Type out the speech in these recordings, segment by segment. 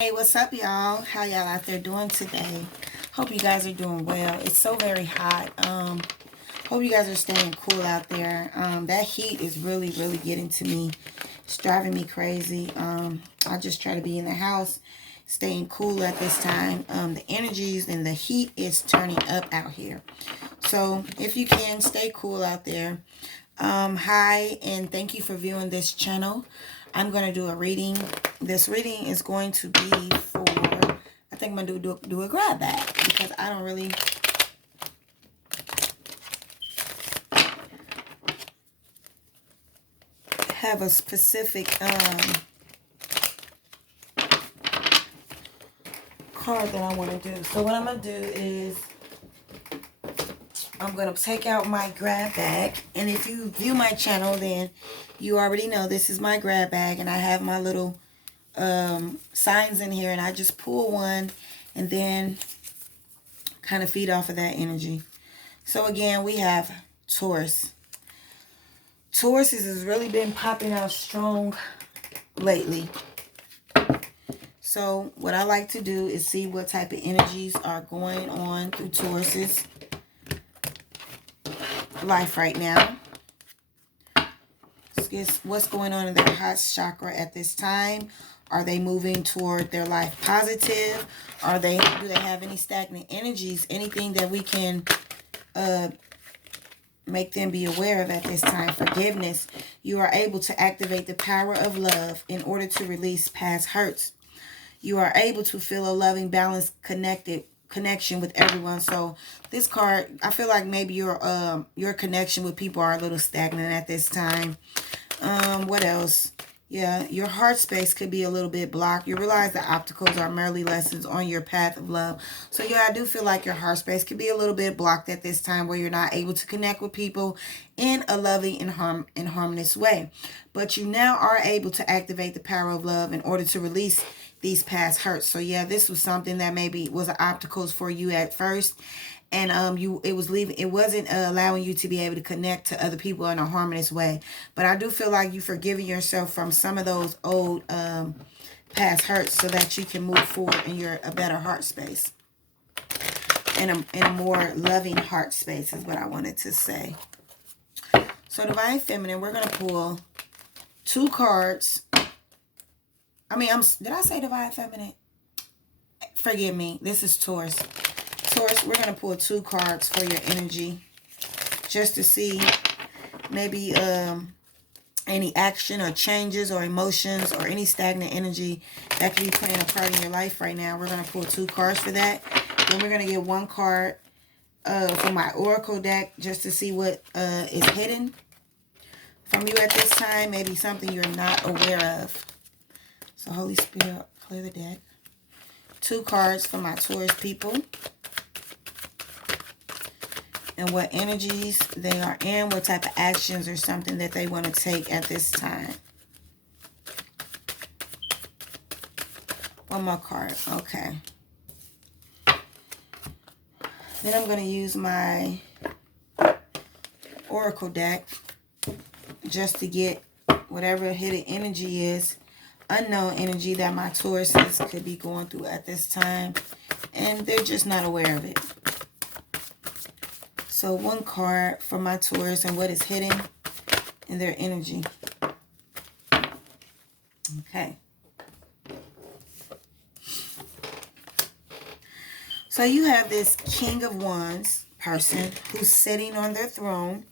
Hey, what's up, y'all? How y'all out there doing today? Hope you guys are doing well. It's so very hot. Hope you guys are staying cool out there. That heat is really getting to me. It's driving me crazy. I just try to be in the house, staying cool at this time. The energies and the heat is turning up out here. So if you can, stay cool out there. Hi, and thank you for viewing this channel. I'm going to do a reading. This reading is going to be for, I think I'm going to do a grab bag because I don't really have a specific card that I want to do. So what I'm going to do is I'm going to take out my grab bag. And if you view my channel, then you already know this is my grab bag. And I have my little signs in here. And I just pull one and then kind of feed off of that energy. So again, we have Taurus. Taurus has really been popping out strong lately. So what I like to do is see what type of energies are going on through Taurus's life right now. What's going on in their heart chakra at this time? Are they moving toward their life positive? Do they have any stagnant energies? Anything that we can make them be aware of at this time? Forgiveness. You are able to activate the power of love in order to release past hurts. You are able to feel a loving, balanced, connection with everyone. So this card, I feel like maybe your connection with people are a little stagnant at this time. What else? Yeah, your heart space could be a little bit blocked. You realize that obstacles are merely lessons on your path of love. So yeah, I do feel like your heart space could be a little bit blocked at this time, where you're not able to connect with people in a loving and harmonious way. But you now are able to activate the power of love in order to release these past hurts. So yeah, this was something that maybe was an obstacles for you at first, and it wasn't allowing you to be able to connect to other people in a harmonious way. But I do feel like you've forgiven yourself from some of those old past hurts, so that you can move forward in a better heart space, in a more loving heart space is what I wanted to say. So Divine Feminine, we're gonna pull 2 cards. Did I say Divine Feminine? Forgive me. This is Taurus. Taurus, we're going to pull 2 cards for your energy, just to see maybe any action or changes or emotions or any stagnant energy that could be playing a part in your life right now. We're going to pull 2 cards for that. Then we're going to get 1 card from my Oracle deck, just to see what is hidden from you at this time. Maybe something you're not aware of. So Holy Spirit, clear the deck. 2 cards for my Taurus people, and what energies they are in, what type of actions or something that they want to take at this time. 1 more card. Okay. Then I'm going to use my Oracle deck just to get whatever hidden energy is, unknown energy that my Tauruses could be going through at this time, and they're just not aware of it. So 1 card for my Taurus and what is hidden in their energy. Okay. So you have this King of Wands person who's sitting on their throne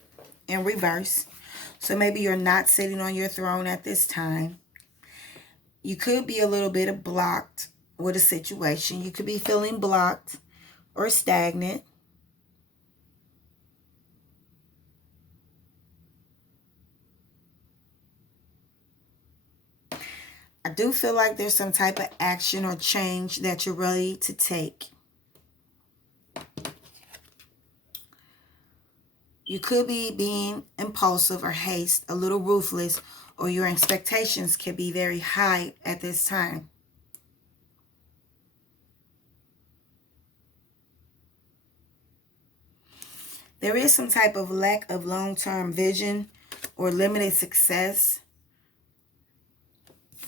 in reverse. So maybe you're not sitting on your throne at this time. You could be a little bit blocked with a situation. You could be feeling blocked or stagnant. I do feel like there's some type of action or change that you're ready to take. You could be being impulsive or haste, a little ruthless, or your expectations can be very high at this time. There is some type of lack of long-term vision or limited success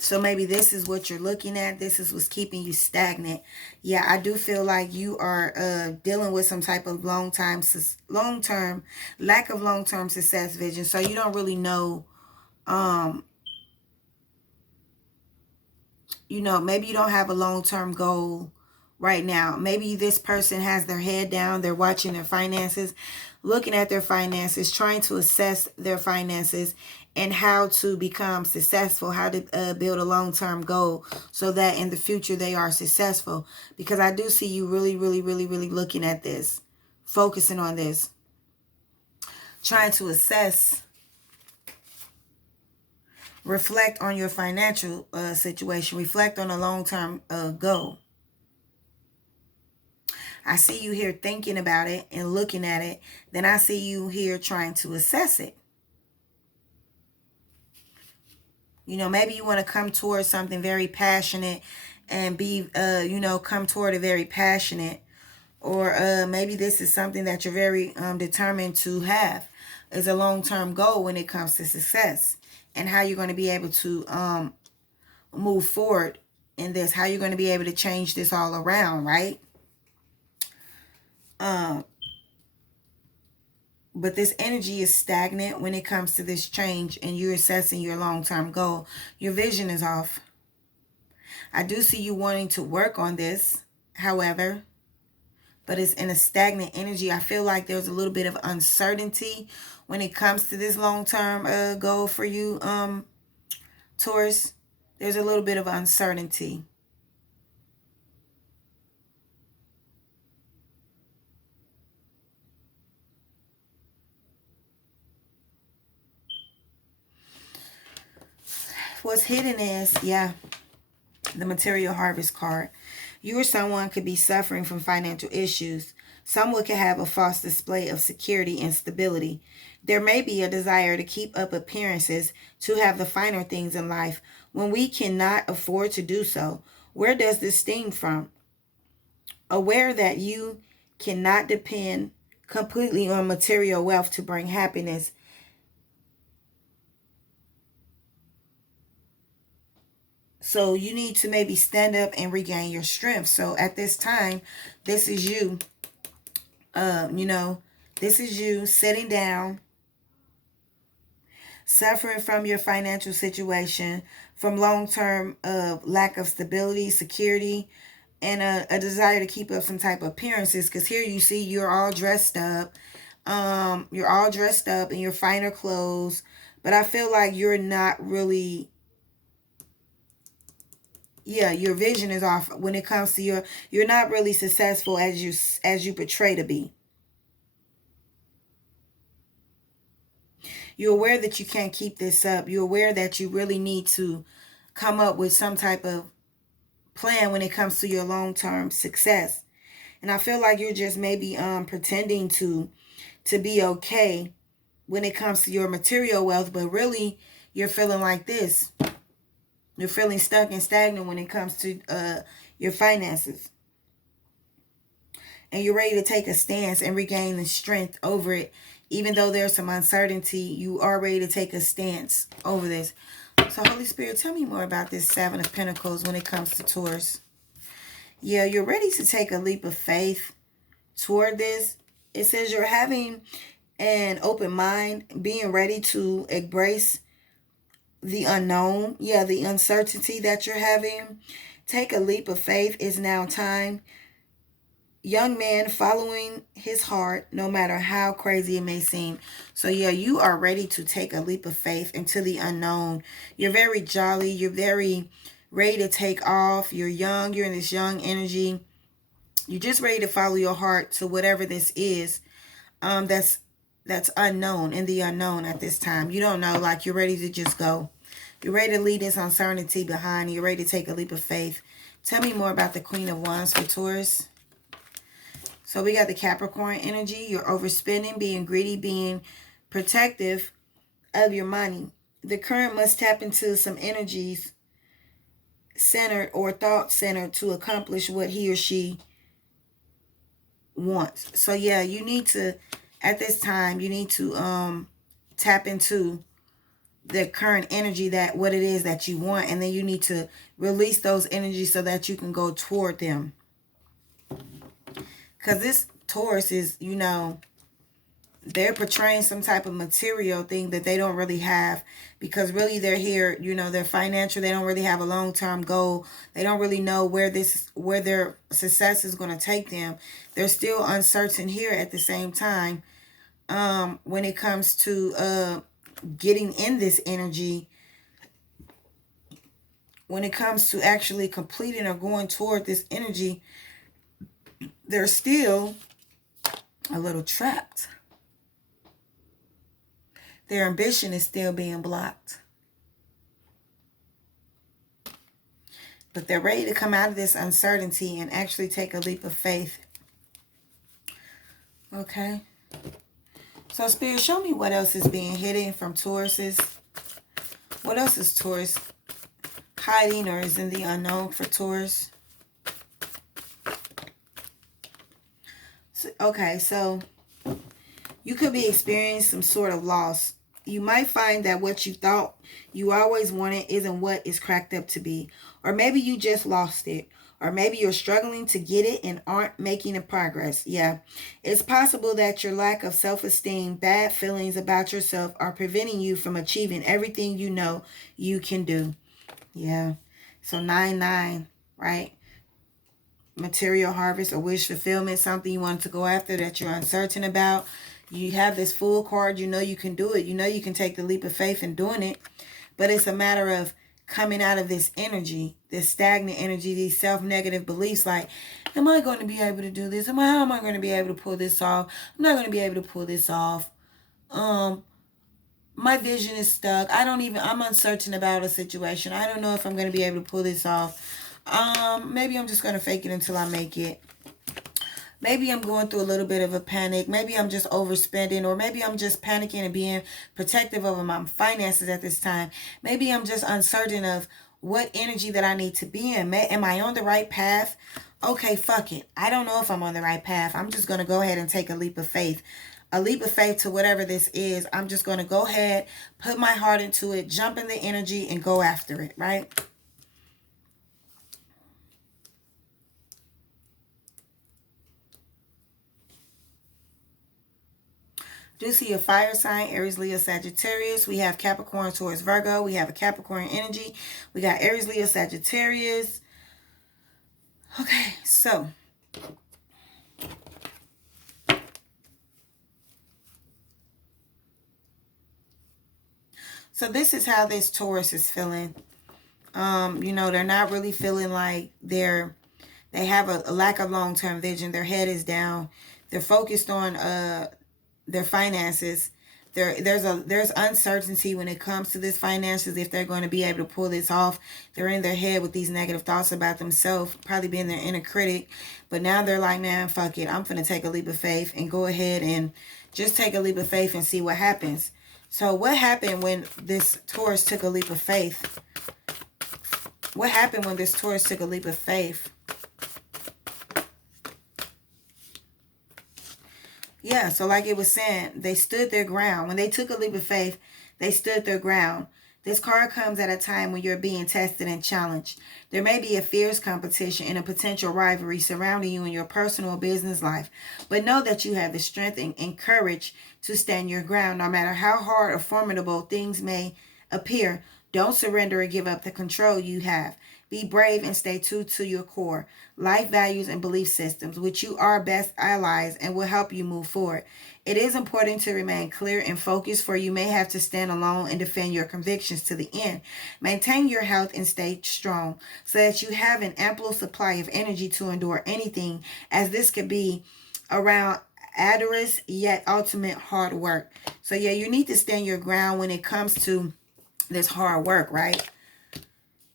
So maybe this is what you're looking at. This is what's keeping you stagnant. Yeah, I do feel like you are dealing with some type of long-term lack of long-term success vision. So you don't really know, um, maybe you don't have a long-term goal right now. Maybe this person has their head down. They're watching their finances, looking at their finances, trying to assess their finances and how to become successful, how to build a long-term goal so that in the future they are successful. Because I do see you really, really, really, really looking at this, focusing on this, trying to assess, reflect on your financial situation, reflect on a long-term goal. I see you here thinking about it and looking at it. Then I see you here trying to assess it. Maybe you want to come towards something very passionate and be, come toward it very passionate. Or maybe this is something that you're very determined to have as a long-term goal when it comes to success and how you're going to be able to move forward in this, how you're going to be able to change this all around, right? But this energy is stagnant when it comes to this change and you're assessing your long-term goal. Your vision is off. I do see you wanting to work on this, however, but it's in a stagnant energy. I feel like there's a little bit of uncertainty when it comes to this long-term goal for you, Taurus. There's a little bit of uncertainty. What's hidden is, yeah, the material harvest card. You or someone could be suffering from financial issues. Someone could have a false display of security and stability. There may be a desire to keep up appearances, to have the finer things in life, when we cannot afford to do so. Where does this stem from? Aware that you cannot depend completely on material wealth to bring happiness. So you need to maybe stand up and regain your strength. So at this time, this is you, you know, this is you sitting down, suffering from your financial situation, from long-term lack of stability, security, and a desire to keep up some type of appearances. Because here you see you're all dressed up. You're all dressed up in your finer clothes. But I feel like you're not really, yeah, your vision is off when it comes to you're not really successful as you portray to be. You're aware that you can't keep this up. You're aware that you really need to come up with some type of plan when it comes to your long-term success. And I feel like you're just maybe pretending to be okay when it comes to your material wealth, but really you're feeling like this. You're feeling stuck and stagnant when it comes to your finances. And you're ready to take a stance and regain the strength over it. Even though there's some uncertainty, you are ready to take a stance over this. So Holy Spirit, tell me more about this Seven of Pentacles when it comes to Taurus. Yeah, you're ready to take a leap of faith toward this. It says you're having an open mind, being ready to embrace the unknown. Yeah, the uncertainty that you're having. Take a leap of faith. Is now time. Young man following his heart, no matter how crazy it may seem. So yeah, you are ready to take a leap of faith into the unknown. You're very jolly. You're very ready to take off. You're young. You're in this young energy. You're just ready to follow your heart to whatever this is. That's unknown, in the unknown at this time. You don't know, like you're ready to just go. You're ready to leave this uncertainty behind. You're ready to take a leap of faith. Tell me more about the Queen of Wands for Taurus. So we got the Capricorn energy. You're overspending, being greedy, being protective of your money. The current must tap into some energies centered or thought centered to accomplish what he or she wants. So yeah, you need to, at this time, you need to tap into the current energy, that what it is that you want, and then you need to release those energies so that you can go toward them. Because this Taurus is, they're portraying some type of material thing that they don't really have, because really they're here, they're financial. They don't really have a long-term goal. They don't really know where their success is going to take them. They're still uncertain here at the same time. When it comes to getting in this energy, when it comes to actually completing or going toward this energy, they're still a little trapped. Their ambition is still being blocked. But they're ready to come out of this uncertainty and actually take a leap of faith. Okay. So Spirit, show me what else is being hidden from Tauruses. What else is Taurus hiding or is in the unknown for Taurus? Okay, so you could be experiencing some sort of loss. You might find that what you thought you always wanted isn't what it's cracked up to be. Or maybe you just lost it. Or maybe you're struggling to get it and aren't making a progress. Yeah, it's possible that your lack of self-esteem, bad feelings about yourself are preventing you from achieving everything you know you can do. Yeah, so 9-9, right? Material harvest or wish fulfillment, something you want to go after that you're uncertain about. You have this Fool card. You know you can do it. You know you can take the leap of faith in doing it. But it's a matter of coming out of this energy, this stagnant energy, these self-negative beliefs like, am I going to be able to do this? How am I going to be able to pull this off? I'm not going to be able to pull this off. My vision is stuck. I'm uncertain about a situation. I don't know if I'm going to be able to pull this off. Maybe I'm just going to fake it until I make it. Maybe I'm going through a little bit of a panic. Maybe I'm just overspending, or maybe I'm just panicking and being protective over my finances at this time. Maybe I'm just uncertain of what energy that I need to be in. Am I on the right path? Okay, fuck it. I don't know if I'm on the right path. I'm just going to go ahead and take a leap of faith. A leap of faith to whatever this is. I'm just going to go ahead, put my heart into it, jump in the energy, and go after it, right? Do see a fire sign, Aries, Leo, Sagittarius. We have Capricorn, Taurus, Virgo. We have a Capricorn energy. We got Aries, Leo, Sagittarius. Okay, so this is how this Taurus is feeling. They're not really feeling like they have a lack of long-term vision. Their head is down. They're focused on their finances. There's uncertainty when it comes to this finances, if they're going to be able to pull this off. They're in their head with these negative thoughts about themselves, probably being their inner critic. But now they're like, man, fuck it. I'm going to take a leap of faith and go ahead and just take a leap of faith and see what happens. So what happened when this Taurus took a leap of faith? What happened when this Taurus took a leap of faith? Yeah, so like it was saying, they stood their ground. When they took a leap of faith, they stood their ground. This card comes at a time when you're being tested and challenged. There may be a fierce competition and a potential rivalry surrounding you in your personal business life. But know that you have the strength and courage to stand your ground, no matter how hard or formidable things may appear. Don't surrender or give up the control you have. Be brave and stay true to your core, life values, and belief systems, which you are best allies and will help you move forward. It is important to remain clear and focused, for you may have to stand alone and defend your convictions to the end. Maintain your health and stay strong so that you have an ample supply of energy to endure anything, as this could be around arduous yet ultimate hard work. So yeah, you need to stand your ground when it comes to this hard work, right?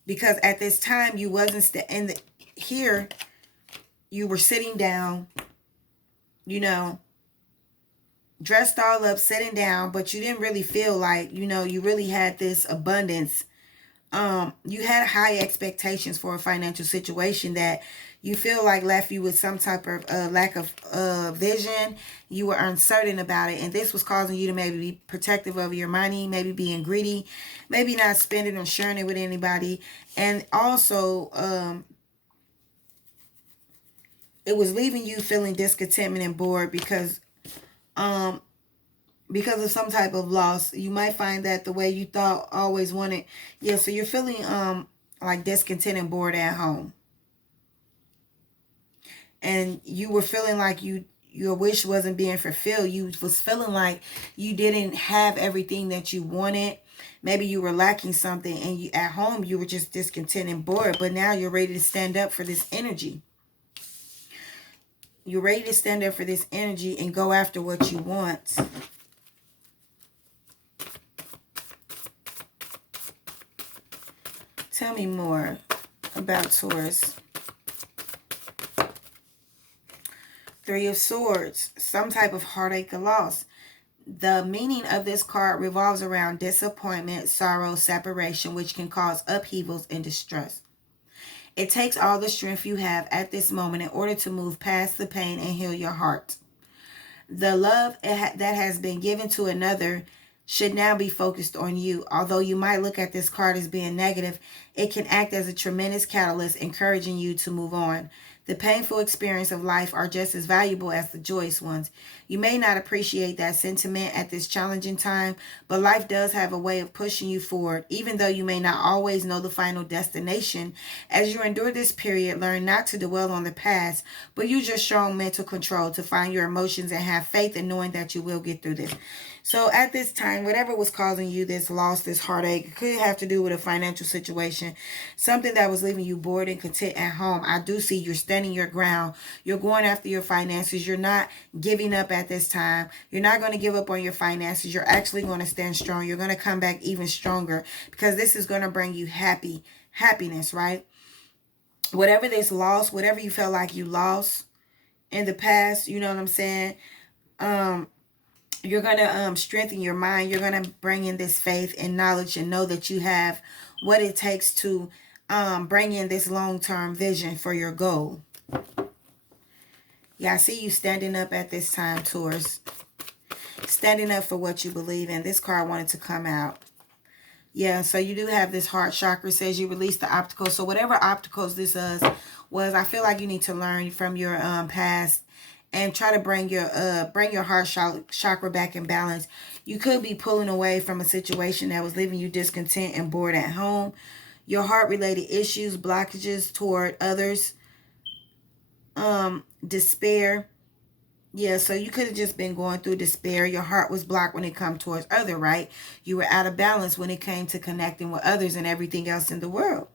Because at this time you wasn't here. You were sitting down, dressed all up, sitting down, but you didn't really feel like, you really had this abundance. You had high expectations for a financial situation that you feel like left you with some type of lack of vision. You were uncertain about it, and this was causing you to maybe be protective of your money, maybe being greedy, maybe not spending or sharing it with anybody. And also it was leaving you feeling discontentment and bored um because of some type of loss. You might find that the way you thought always wanted. Yeah, so you're feeling like discontent and bored at home. And you were feeling like your wish wasn't being fulfilled. You was feeling like you didn't have everything that you wanted. Maybe you were lacking something, and you at home you were just discontent and bored. But now you're ready to stand up for this energy. You're ready to stand up for this energy and go after what you want. Tell me more about Taurus. Three of Swords, some type of heartache or loss. The meaning of this card revolves around disappointment, sorrow, separation, which can cause upheavals and distress. It takes all the strength you have at this moment in order to move past the pain and heal your heart. The love that has been given to another should now be focused on you. Although you might look at this card as being negative, it can act as a tremendous catalyst, encouraging you to move on. The painful experiences of life are just as valuable as the joyous ones. You may not appreciate that sentiment at this challenging time, but life does have a way of pushing you forward, even though you may not always know the final destination. As you endure this period, learn not to dwell on the past, but use your strong mental control to find your emotions and have faith in knowing that you will get through this. So at this time, whatever was causing you this loss, this heartache, it could have to do with a financial situation, something that was leaving you bored and content at home. I do see you're standing your ground. You're going after your finances. You're not giving up at this time. You're not going to give up on your finances. You're actually going to stand strong. You're going to come back even stronger, because this is going to bring you happiness, right? Whatever this loss, whatever you felt like you lost in the past, you know what I'm saying? You're going to strengthen your mind. You're going to bring in this faith and knowledge and know that you have what it takes to bring in this long-term vision for your goal. Yeah, I see you standing up at this time, Taurus. Standing up for what you believe in. This card wanted to come out. Yeah, so you do have this heart chakra. It says you release the obstacles. So whatever obstacles this was, I feel like you need to learn from your past and try to bring your heart chakra back in balance. You could be pulling away from a situation that was leaving you discontent and bored at home. Your heart-related issues, blockages toward others, despair. Yeah, so you could have just been going through despair. Your heart was blocked when it come towards other, right? You were out of balance when it came to connecting with others and everything else in the world.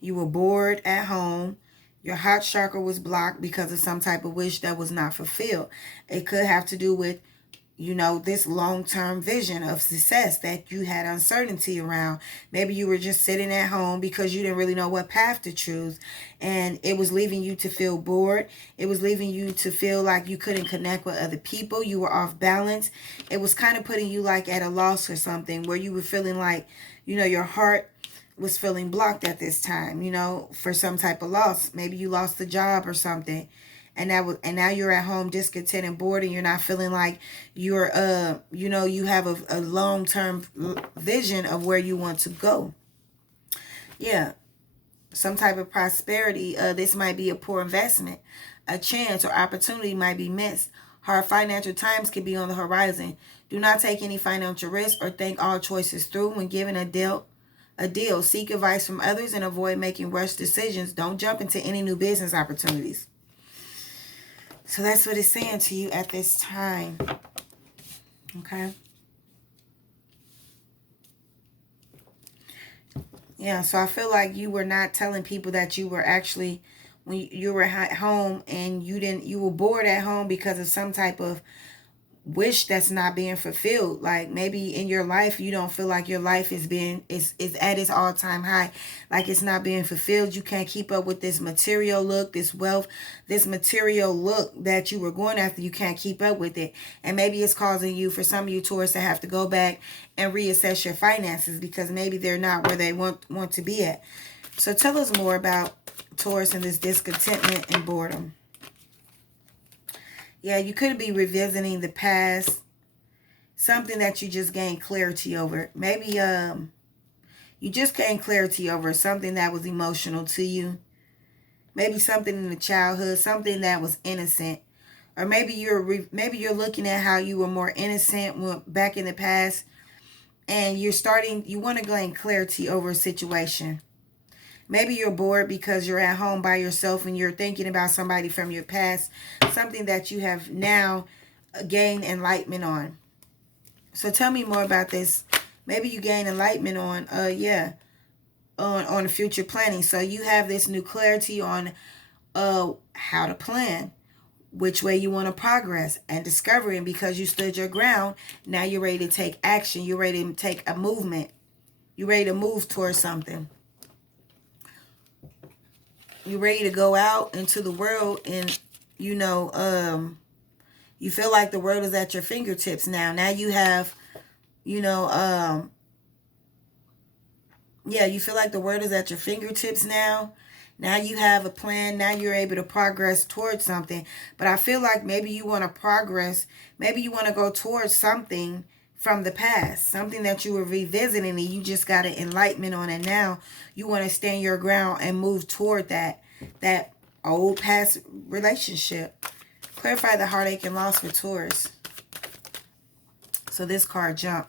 You were bored at home. Your heart chakra was blocked because of some type of wish that was not fulfilled. It could have to do with, you know, this long-term vision of success that you had uncertainty around. Maybe you were just sitting at home because you didn't really know what path to choose. And it was leaving you to feel bored. It was leaving you to feel like you couldn't connect with other people. You were off balance. It was kind of putting you like at a loss or something, where you were feeling like, you know, your heart was feeling blocked at this time, you know, for some type of loss. Maybe you lost a job or something. And now you're at home discontent and bored, and you're not feeling like you're you know, you have a long-term vision of where you want to go. Yeah, some type of prosperity. This might be a poor investment. A chance or opportunity might be missed. Hard financial times could be on the horizon. Do not take any financial risk or think all choices through when given a deal. Seek advice from others and avoid making rushed decisions. Don't jump into any new business opportunities. So that's what it's saying to you at this time. Okay. Yeah, so I feel like you were not telling people that you were actually, when you were at home and you were bored at home because of some type of wish that's not being fulfilled. Like maybe in your life you don't feel like your life is at its all-time high, like it's not being fulfilled. You can't keep up with this material look, this wealth, this material look that you were going after. You can't keep up with it, and maybe it's causing you, for some of you Taurus, to have to go back and reassess your finances because maybe they're not where they want to be at. So tell us more about Taurus, and this discontentment and boredom. Yeah, you could be revisiting the past, something that you just gained clarity over. Maybe you just gained clarity over something that was emotional to you. Maybe something in the childhood, something that was innocent. Or maybe you're looking at how you were more innocent back in the past, and you want to gain clarity over a situation. Maybe you're bored because you're at home by yourself and you're thinking about somebody from your past, something that you have now gained enlightenment on. So tell me more about this. Maybe you gain enlightenment on on future planning. So you have this new clarity on how to plan, which way you want to progress, and discovering, because you stood your ground, now you're ready to take action. You're ready to take a movement. You're ready to move towards something. You're ready to go out into the world, and you feel like the world is at your fingertips now. Now you have, you feel like the world is at your fingertips now. Now you have a plan. Now you're able to progress towards something. But I feel like maybe you want to progress. Maybe you want to go towards something from the past, something that you were revisiting and you just got an enlightenment on it now. You want to stand your ground and move toward that old past relationship. Clarify the heartache and loss for Taurus. So this card jumped.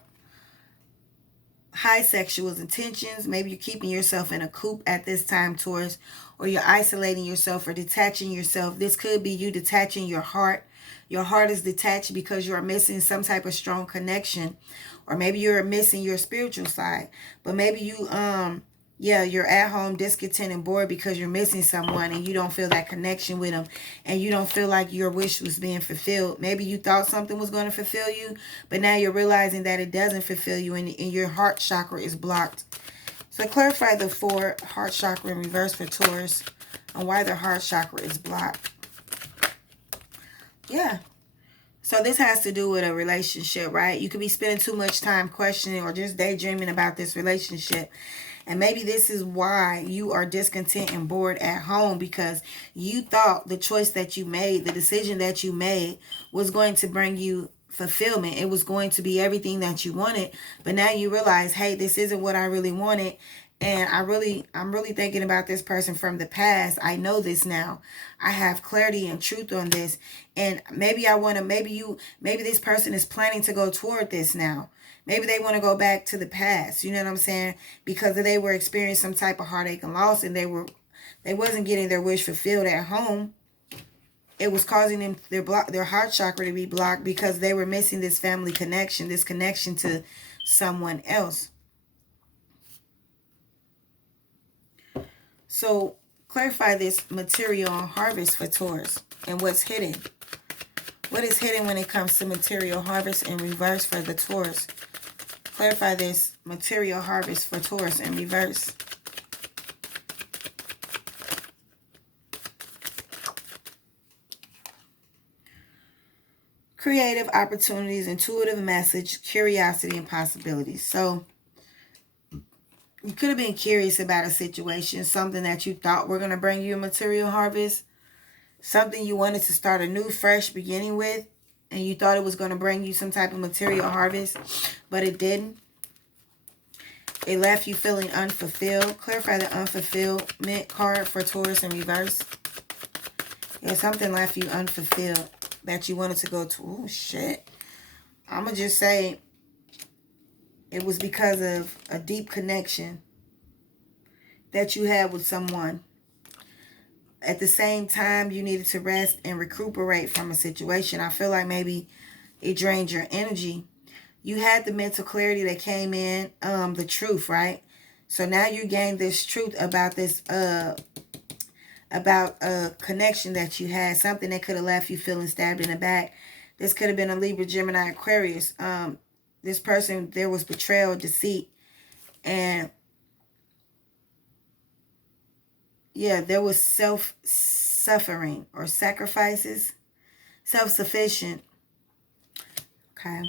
High sexual intentions. Maybe you're keeping yourself in a coop at this time, Taurus, or you're isolating yourself or detaching yourself. This could be you detaching your heart. Your heart is detached because you are missing some type of strong connection, or maybe you're missing your spiritual side. But maybe you're at home discontent and bored because you're missing someone and you don't feel that connection with them, and you don't feel like your wish was being fulfilled. Maybe you thought something was going to fulfill you, but now you're realizing that it doesn't fulfill you, and your heart chakra is blocked. So clarify the 4 heart chakra in reverse for Taurus and why their heart chakra is blocked. Yeah. So this has to do with a relationship, right? You could be spending too much time questioning or just daydreaming about this relationship. And maybe this is why you are discontent and bored at home, because you thought the choice that you made, the decision that you made, was going to bring you fulfillment. It was going to be everything that you wanted. But now you realize, hey, this isn't what I really wanted. And I'm really thinking about this person from the past. I know this now. I have clarity and truth on this. And maybe this person is planning to go toward this now. Maybe they want to go back to the past. You know what I'm saying? Because they were experiencing some type of heartache and loss, and they wasn't getting their wish fulfilled at home. It was causing them their heart chakra to be blocked because they were missing this family connection, this connection to someone else. So clarify this material harvest for Taurus and what's hidden. What is hidden when it comes to material harvest in reverse for the Taurus? Clarify this material harvest for Taurus in reverse. Creative opportunities, intuitive message, curiosity, and possibilities. So you could have been curious about a situation, something that you thought were going to bring you a material harvest, something you wanted to start a new, fresh beginning with, and you thought it was going to bring you some type of material harvest, but it didn't. It left you feeling unfulfilled. Clarify the unfulfillment card for Taurus in reverse. Yeah, something left you unfulfilled that you wanted to go to. Oh, shit. I'm going to just say it was because of a deep connection that you had with someone. At the same time, you needed to rest and recuperate from a situation. I feel like maybe it drained your energy. You had the mental clarity that came in, the truth, right? So now you gained this truth about this, about a connection that you had, something that could have left you feeling stabbed in the back. This could have been a Libra, Gemini, Aquarius. This person, there was betrayal, deceit, and yeah, there was self-suffering or sacrifices, self-sufficient. Okay.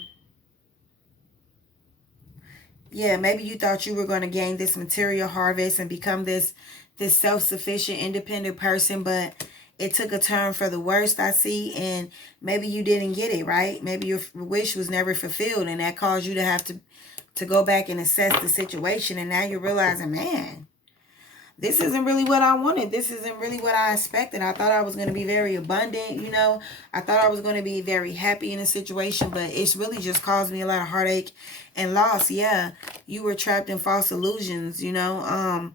Yeah, maybe you thought you were going to gain this material harvest and become this this self-sufficient, independent person, but it took a turn for the worst, I see, and maybe you didn't get it, right? Maybe your wish was never fulfilled, and that caused you to have to go back and assess the situation, and now you're realizing, man, this isn't really what I wanted. This isn't really what I expected. I thought I was going to be very abundant, you know. I thought I was going to be very happy in a situation, but it's really just caused me a lot of heartache and loss. Yeah, you were trapped in false illusions, you know,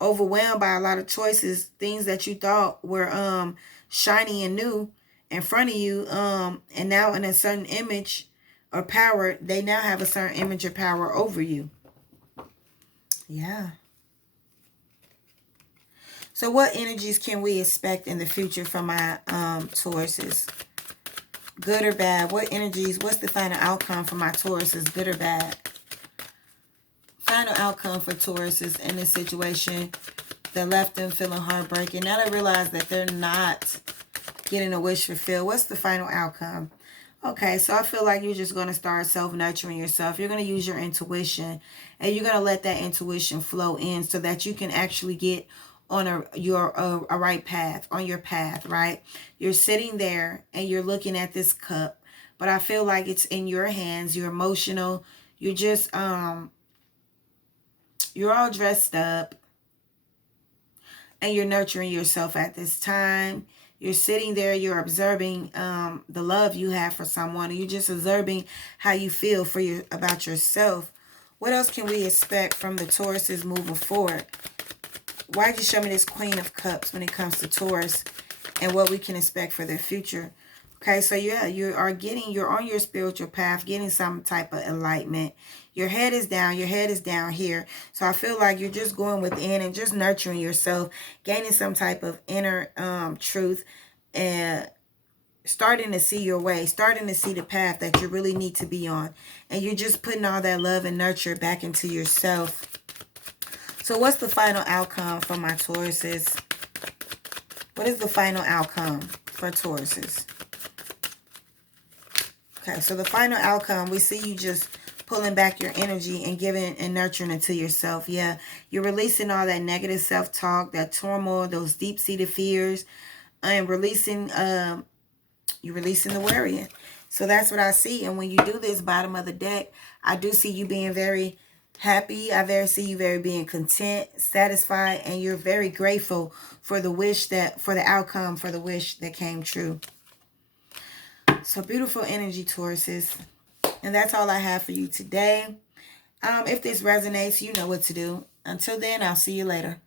overwhelmed by a lot of choices, things that you thought were shiny and new in front of you, and now in a certain image or power, they now have a certain image or power over you. Yeah. So what energies can we expect in the future from my Tauruses? Good or bad? What energies, what's the final outcome for my Tauruses? Good or bad? Final outcome for Tauruses in this situation that left them feeling heartbreaking. Now they realize that they're not getting a wish fulfilled. What's the final outcome? Okay, so I feel like you're just going to start self-nurturing yourself. You're going to use your intuition, and you're going to let that intuition flow in so that you can actually get on a right path, on your path, right? You're sitting there and you're looking at this cup, but I feel like it's in your hands. You're emotional. You're just, you're all dressed up, and you're nurturing yourself at this time. You're sitting there, you're observing the love you have for someone. You're just observing how you feel about yourself. What else can we expect from the Tauruses moving forward? Why'd you show me this Queen of Cups when it comes to Taurus and what we can expect for their future? Okay, so yeah, you're on your spiritual path, getting some type of enlightenment. Your head is down here. So I feel like you're just going within and just nurturing yourself, gaining some type of inner truth, and starting to see your way, starting to see the path that you really need to be on. And you're just putting all that love and nurture back into yourself. So what's the final outcome for my Tauruses? What is the final outcome for Tauruses? Okay, so the final outcome, we see you just pulling back your energy and giving and nurturing it to yourself. Yeah, you're releasing all that negative self-talk, that turmoil, those deep-seated fears, and you're releasing the worrying. So that's what I see. And when you do this, bottom of the deck, I do see you being very happy. I see you very being content, satisfied, and you're very grateful for the outcome, for the wish that came true. So beautiful energy, Tauruses. And that's all I have for you today. If this resonates, you know what to do. Until then, I'll see you later.